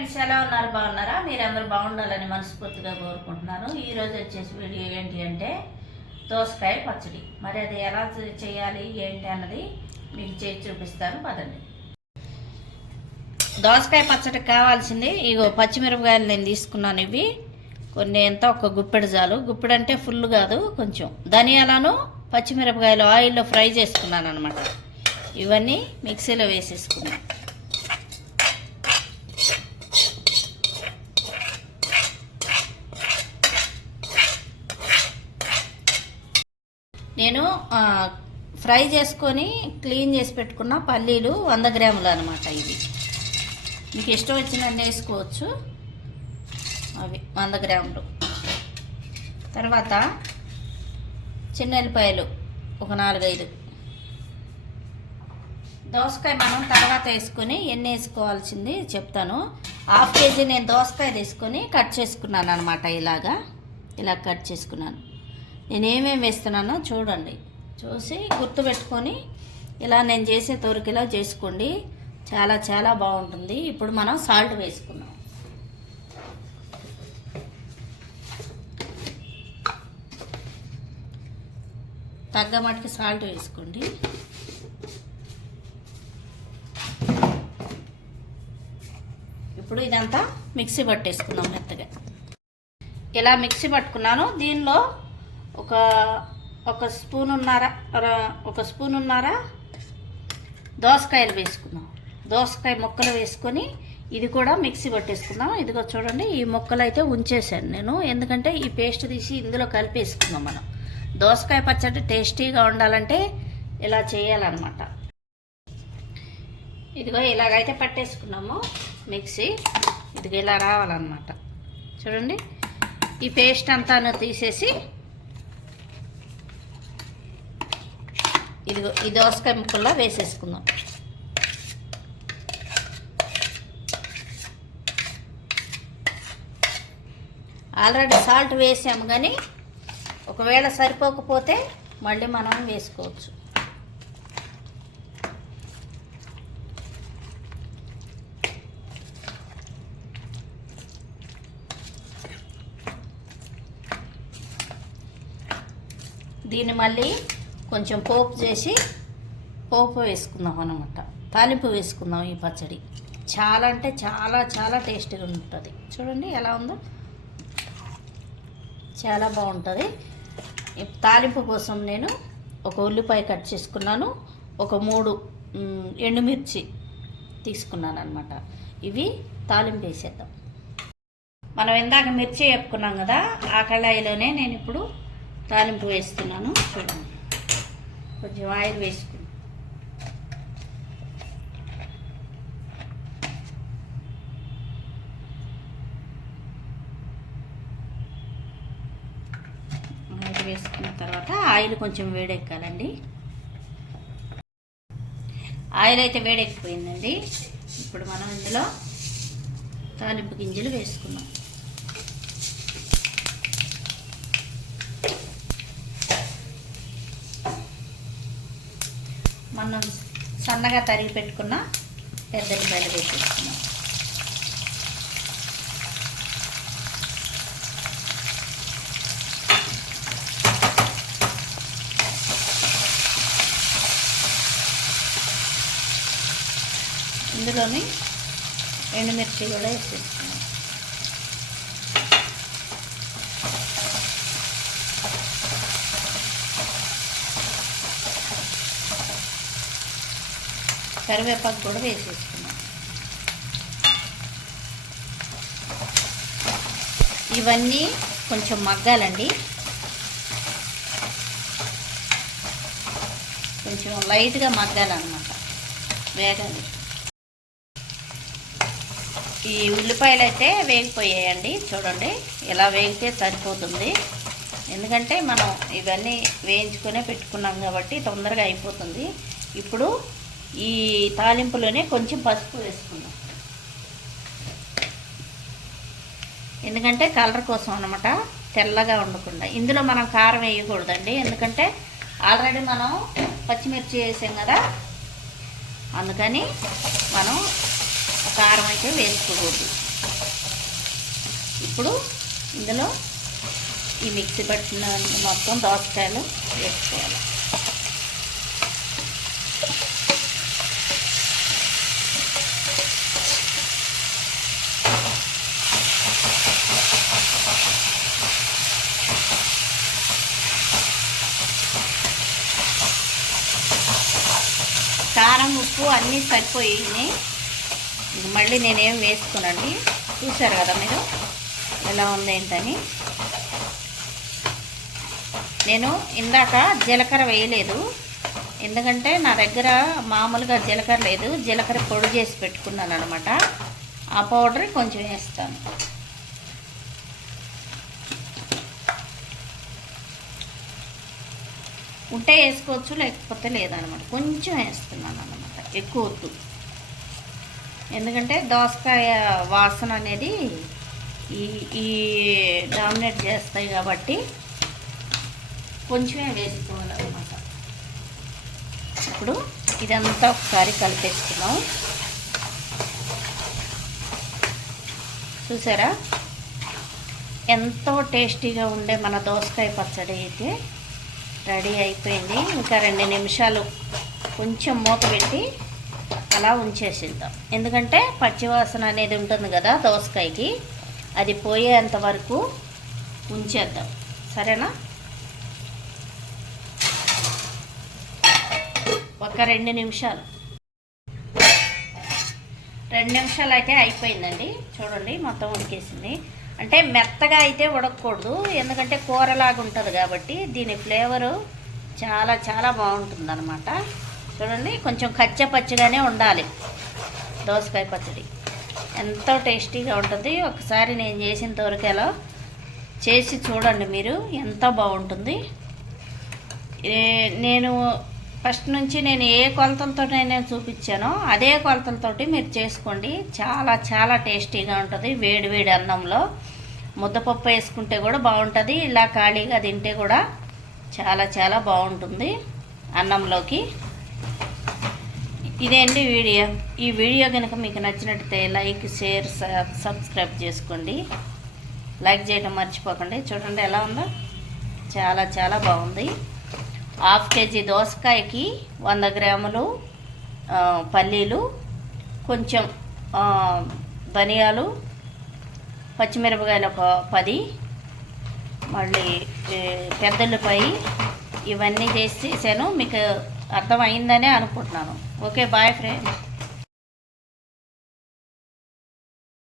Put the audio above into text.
Friends, ఎలా ఉన్నారు? బాగున్నారా? మీరందరూ బాగుండాలని మనస్ఫూర్తిగా కోరుకుంటున్నాను. ఈరోజు వచ్చేసి వీడియో ఏంటి అంటే దోసకాయ పచ్చడి. మరి అది ఎలా చేయాలి ఏంటి అన్నది మీకు చేసి చూపిస్తాను. పదండి. దోసకాయ పచ్చడికి కావాల్సింది ఇగో పచ్చిమిరపకాయలు నేను తీసుకున్నాను. ఇవి కొన్ని ఎంత ఒక గుప్పెడు చాలు. గుప్పెడు అంటే ఫుల్ కాదు, కొంచెం. ధనియాలను పచ్చిమిరపకాయలు ఆయిల్లో ఫ్రై చేసుకున్నాను అనమాట. ఇవన్నీ మిక్సీలో వేసేసుకున్నాను. నేను ఫ్రై చేసుకొని క్లీన్ చేసి పెట్టుకున్న పల్లీలు 100 గ్రాములు అనమాట. ఇవి మీకు ఇష్టం వచ్చినన్ని వేసుకోవచ్చు. అవి 100 గ్రాములు. తర్వాత చిన్న ఎల్లిపాయలు ఒక 4-5. దోసకాయ మనం తర్వాత వేసుకొని ఎన్ని వేసుకోవాల్సింది చెప్తాను. 1/2 కేజీ నేను దోసకాయ తీసుకొని కట్ చేసుకున్నాను అనమాట. ఇలా కట్ చేసుకున్నాను. నేను ఏమేమి వేస్తున్నానో చూడండి. చూసి గుర్తుపెట్టుకొని ఇలా నేను చేసే తొరికిలా చేసుకోండి. చాలా చాలా బాగుంటుంది. ఇప్పుడు మనం సాల్ట్ వేసుకున్నాం. తగ్గ మట్టుకి సాల్ట్ వేసుకోండి. ఇప్పుడు ఇదంతా మిక్సీ పట్టేసుకుందాం మెత్తగా. ఇలా మిక్సీ పట్టుకున్నాను. దీనిలో ఒక స్పూనున్నర దోసకాయలు వేసుకుందాం. దోసకాయ ముక్కలు వేసుకొని ఇది కూడా మిక్సీ పట్టేసుకుందాం. ఇదిగో చూడండి, ఈ ముక్కలు అయితే ఉంచేసాను నేను, ఎందుకంటే ఈ పేస్ట్ తీసి ఇందులో కలిపేసుకుందాం. మనం దోసకాయ పచ్చడి టేస్టీగా ఉండాలంటే ఇలా చేయాలన్నమాట. ఇదిగో ఇలాగైతే పట్టేసుకున్నాము మిక్సీ. ఇదిగో ఇలా రావాలన్నమాట. చూడండి, ఈ పేస్ట్ అంతా తీసేసి ఇదిగో ఈ దోసకాయ ముక్కల్లో వేసేసుకుందాం. ఆల్రెడీ సాల్ట్ వేసాము, కానీ ఒకవేళ సరిపోకపోతే మళ్ళీ మనం వేసుకోవచ్చు. దీన్ని మళ్ళీ కొంచెం పోపు చేసి పోపు వేసుకుందాం అన్నమాట. తాలింపు వేసుకుందాం. ఈ పచ్చడి చాలా అంటే చాలా చాలా టేస్టీగా ఉంటుంది. చూడండి ఎలా ఉందో, చాలా బాగుంటుంది. తాలింపు కోసం నేను ఒక ఉల్లిపాయ కట్ చేసుకున్నాను. ఒక 3 ఎండుమిర్చి తీసుకున్నాను అనమాట. ఇవి తాలింపు వేసేద్దాం. మనం ఇందాక మిర్చి వేపుకున్నాం కదా, ఆ కళాయిలోనే నేను ఇప్పుడు తాలింపు వేస్తున్నాను. చూడండి, కొంచెం ఆయిల్ వేసుకుని ఆయిల్ వేసుకున్న తర్వాత ఆయిల్ కొంచెం వేడెక్కాలండి. ఆయిల్ అయితే వేడెక్కిపోయిందండి. ఇప్పుడు మనం ఇందులో తాలింపు గింజలు వేసుకున్నాం. మనం సన్నగా తరిగి పెట్టుకున్న పెద్దల్లిపాయలు వేసేసుకున్నాం. ఇందులోని ఎండుమిర్చి కూడా వేసేసుకున్నాం. కరివేపాకు కూడా వేసేసుకున్నాం. ఇవన్నీ కొంచెం మగ్గాలండి. కొంచెం లైట్గా మగ్గాలన్నమాట, వేగాలి. ఈ ఉల్లిపాయలు అయితే వేగిపోయాయండి. చూడండి, ఇలా వేగితే సరిపోతుంది. ఎందుకంటే మనం ఇవన్నీ వేయించుకునే పెట్టుకున్నాం కాబట్టి తొందరగా అయిపోతుంది. ఇప్పుడు ఈ తాలింపులోనే కొంచెం పసుపు వేసుకుందాం, ఎందుకంటే కలర్ కోసం అన్నమాట, తెల్లగా ఉండకుండా. ఇందులో మనం కారం వేయకూడదండి, ఎందుకంటే ఆల్రెడీ మనం పచ్చిమిర్చి వేసాం కదా, అందుకని మనం కారం అయితే వేసుకోకూడదు. ఇప్పుడు ఇందులో ఈ మిక్సీ పట్టిన మొత్తం దోసకాయలు వేసుకోవాలి. కారం ఉప్పు అన్నీ సరిపోయి మళ్ళీ నేనేం వేసుకోనండి. చూసారు కదా మీరు ఎలా ఉంది ఏంటని. నేను ఇందాక జీలకర్ర వేయలేదు, ఎందుకంటే నా దగ్గర మామూలుగా జీలకర్ర లేదు. జీలకర్ర పొడి చేసి పెట్టుకున్నాను అనమాట. ఆ పౌడర్ కొంచెం వేస్తాను. ఉంటే వేసుకోవచ్చు, లేకపోతే లేదనమాట. కొంచెం వేస్తున్నాను అనమాట, ఎక్కువ వద్దు. ఎందుకంటే దోసకాయ వాసన అనేది ఈ డామినేట్ చేస్తాయి కాబట్టి కొంచెమే వేసుకోవాలన్నమాట. ఇప్పుడు ఇదంతా ఒకసారి కలిపేసుకున్నాం. చూసారా ఎంతో టేస్టీగా ఉండే మన దోసకాయ పచ్చడి అయితే రెడీ అయిపోయింది. ఇంకా 2 నిమిషాలు కొంచెం మూత పెట్టి అలా ఉంచేసిద్దాం. ఎందుకంటే పచ్చివాసన అనేది ఉంటుంది కదా దోసకాయకి, అది పోయేంత వరకు ఉంచేద్దాం. సరేనా? ఒక 2 నిమిషాలు. 2 నిమిషాలు అయితే అయిపోయిందండి. చూడండి మొత్తం ఉడికేసింది. అంటే మెత్తగా అయితే ఉడకకూడదు, ఎందుకంటే కూరలాగా ఉంటుంది కాబట్టి దీని ఫ్లేవరు చాలా చాలా బాగుంటుంది అనమాట. చూడండి కొంచెం కచ్చపచ్చగానే ఉండాలి దోసకాయ పచ్చడి. ఎంతో టేస్టీగా ఉంటుంది. ఒకసారి నేను చేసిన తోరకాయలో చేసి చూడండి మీరు, ఎంత బాగుంటుంది. నేను ఫస్ట్ నుంచి నేను ఏ కొలతలతో నేను చూపించానో అదే కొలతలతోటి మీరు చేసుకోండి. చాలా చాలా టేస్టీగా ఉంటుంది. వేడి వేడి అన్నంలో ముద్దపప్పు వేసుకుంటే కూడా బాగుంటుంది. ఇలా ఖాళీగా తింటే కూడా చాలా చాలా బాగుంటుంది అన్నంలోకి. ఇదేంటి వీడియో. ఈ వీడియో కనుక మీకు నచ్చినట్టయితే లైక్, షేర్, సబ్స్క్రైబ్ చేసుకోండి. లైక్ చేయడం మర్చిపోకండి. చూడండి ఎలా ఉందో, చాలా చాలా బాగుంది. 1/2 కేజీ దోసకాయకి 100 గ్రాములు పల్లీలు, కొంచెం ధనియాలు, పచ్చిమిరపకాయలు ఒక 10, మళ్ళీ పెద్దల్లిపాయ, ఇవన్నీ చేసాను. మీకు అర్థమైందనే అనుకుంటున్నాను. Okay, bye friends.